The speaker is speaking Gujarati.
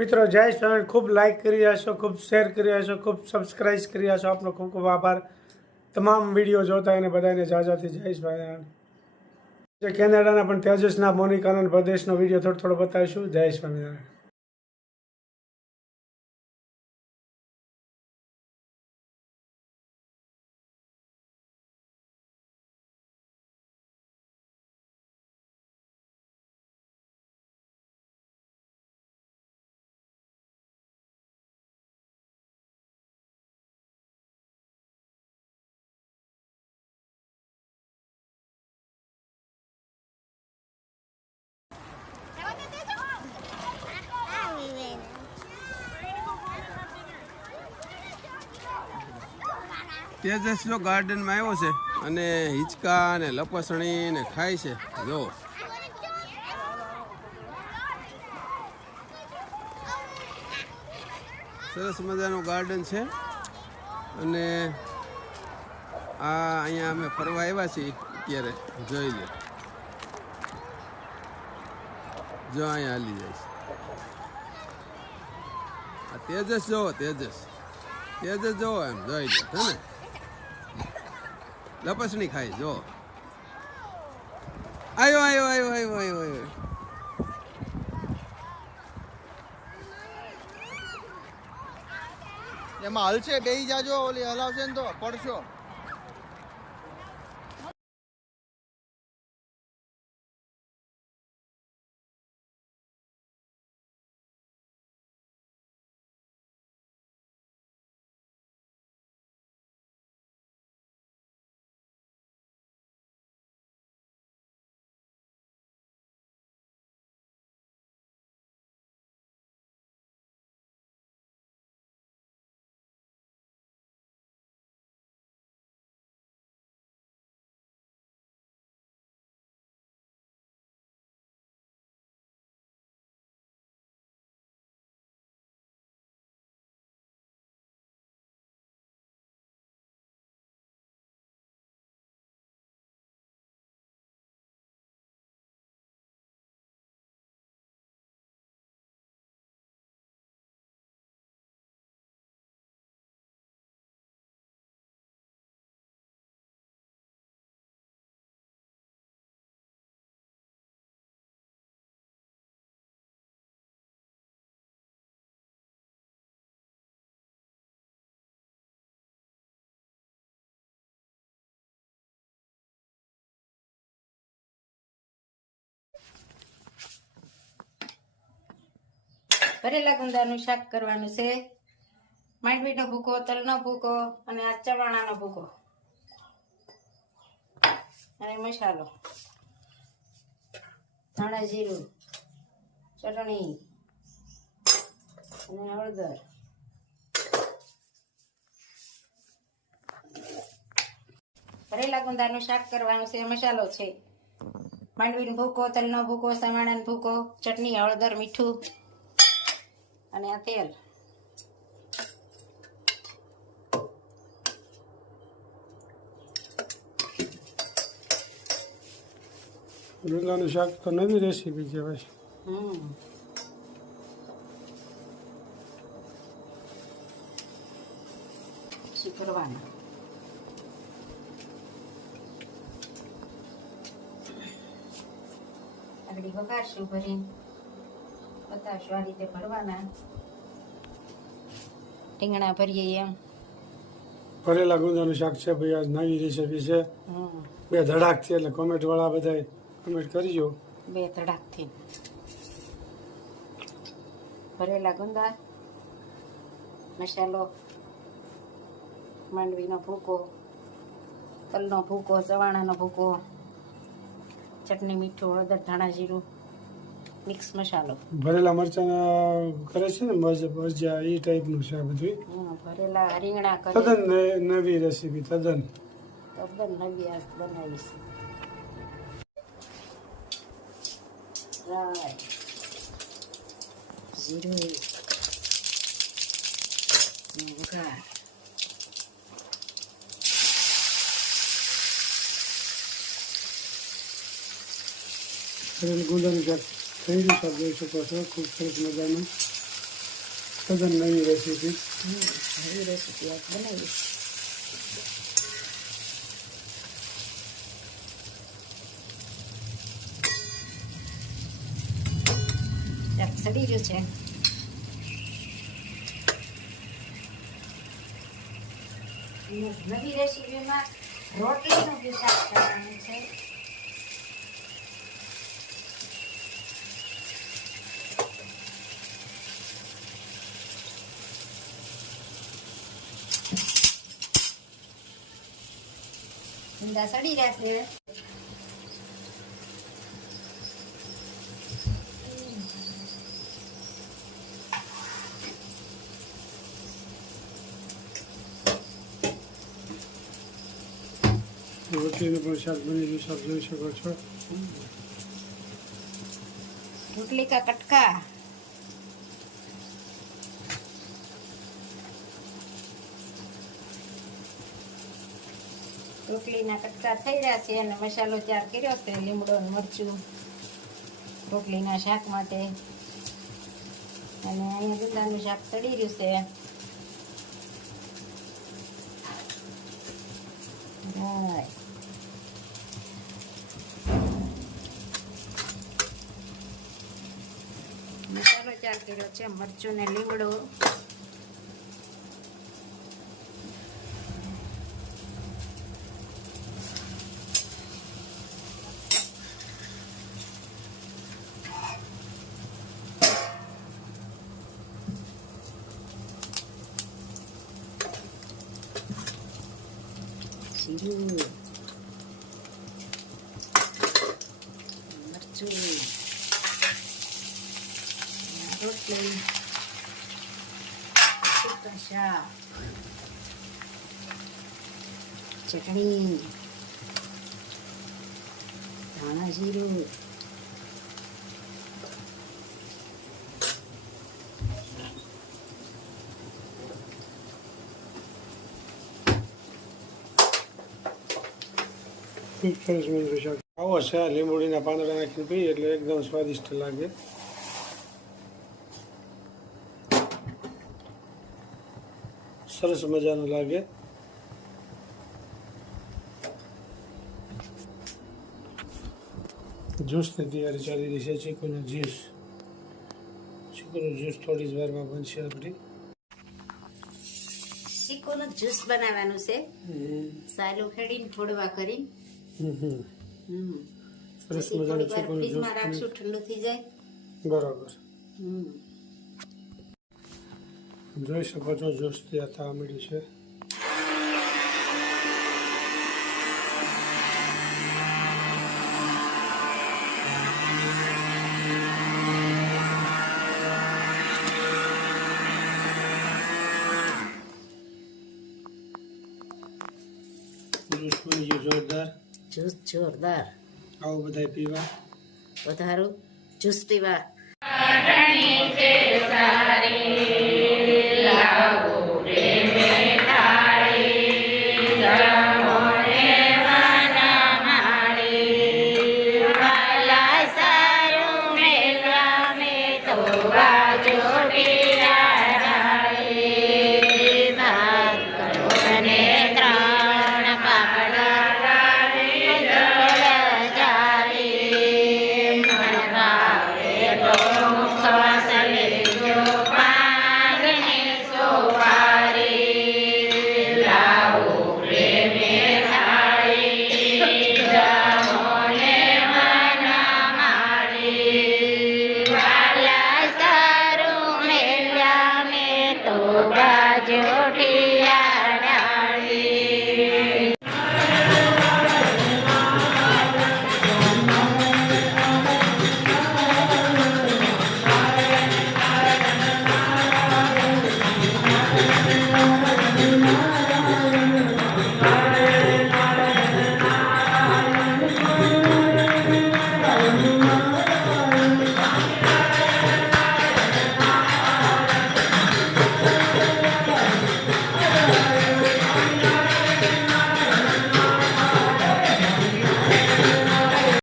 મિત્રો, જય સ્વામી ખૂબ લાઇક કરી હશો ખૂબ શેર કરી હશો ખૂબ સબસ્ક્રાઇબ કરી હશો આપનો ખૂબ ખૂબ આભાર. તમામ વીડિયો જોતા એને બધાને જાજાથી જય સ્વામિનારાયણ. કેનેડાના પણ તેજસના મોનિકાનંદ પ્રદેશનો વીડિયો થોડો થોડો બતાવીશું. જય સ્વામિનારાયણ. તેજસ જો ગાર્ડનમાં આવ્યો છે અને હિંચકા ને લપસણી ને ખાય છે. જો. સરસ મજાનું ગાર્ડન છે. અને આ અહીંયા અમે ફરવા આવ્યા છીએ અત્યારે. જોઈ લે. જો અહીંયા હાલી જાય છે. આ તેજસ જોવો, તેજસ. તેજસ જોવો એમ, જોઈ લે, હે ને? લપસણી ખાય, જો. આવ્યો આવ્યો આવ્યો આવ્યો આવ્યો આવ્યો એમાં હલશે બે જાજો, ઓલી હલાવશે ને તો પડશો. ભરેલા ગુંદાનું શાક કરવાનું છે. માંડવીનો ભૂકો, તલનો ભૂકો અને આ ચવાણાનો ભૂકો. અને મસાલો. ધાણા જીરું, ચટણી અને હળદર. ભરેલા ગુંદાનું શાક કરવાનું છે, મસાલો છે. માંડવીનો ભૂકો, તલનો ભૂકો સમાણાનો ભૂકો, ચટણી, હળદર, મીઠું અને આ તેલ. ગુંદાનું શાક તો નવી રેસીપી કહેવાય હમ. શું કરવાનું આગળ વઘારશું ભરીને. બતાવશું આ રીતે ભરવાના? રીંગણા ભરીએ એમ. ભરેલા ગુંદાનું શાક છે ભાઈ આજ નવી રેસીપી છે. બે ધડાક છે એટલે કોમેન્ટ વાળા બધા કોમેન્ટ કરજો. બે ધડાકથી. ભરેલા ગુંદા મસાલો માંડવીનો ભૂકો તલનો ભૂકો ચવાણાનો ભૂકો ચટણી મીઠું હળદર ધાણા જીરું. મિક્સ મસાલો. ભરેલા મરચાં કરે છે ને મરચ- એ ટાઈપનું છે આ બધું ભરેલા રીંગણા કરે. તદ્દન નવી રેસીપી તદ્દન. તદ્દન નવી આ બનાવીશ જીરું. થઈ ગયું શાક જોઈ શકો છો, ખૂબ સરસ મજાનું. તદ્દન નવી રેસીપી નવી રેસીપી આજ બનાવી. સડી રહ્યું છે. નવી રેસીપીમાં રોટલીનું બી શાક કરવાનું છે. ઊંધા સડી રહ્યા છે. રોટલીનું પણ શાક બની ગયું શાક જોઈ શકો છો. રોટલી કા કટકા? રોટલીના કટકા થઈ રહ્યા છે અને મસાલો ચાર કર્યો છે, લીમડો મરચું, રોટલીના શાક માટે. અને અહીંયા ગુંદાનું શાક ચડી રહ્યું છે. મસાલો ચાર કર્યો છે, મરચું ને લીમડો. જીરું મરચું રોટલી સૂકા શાક ચટણી ધાણા જીરું ખૂબ સરસ મજાનું શાક આવો છે આ લીંબોડીના પાંદડા નાખીને પીએ એટલે એકદમ સ્વાદિષ્ટ લાગે. સરસ મજાનું લાગે. જ્યુસની તૈયારી ચાલી રહી છે ચીકુનું જ્યુસ. ચીકુનું જ્યુસ થોડી જ વારમાં બનશે આપણી. શીકોનું જ્યુસ બનાવવાનું છે. સાલું ખેડીને ફોડવા કરી. સરસ મજાનું જ્યુસ રાખશું ઠંડુ થઈ જાય. બરાબર. જોઈ શકો છો જ્યુસ ત્યાં માંડ્યું છે. જોરદાર. જોસ જોરદાર. આવો બધા પીવા. વધારો. જ્યુસ પીવા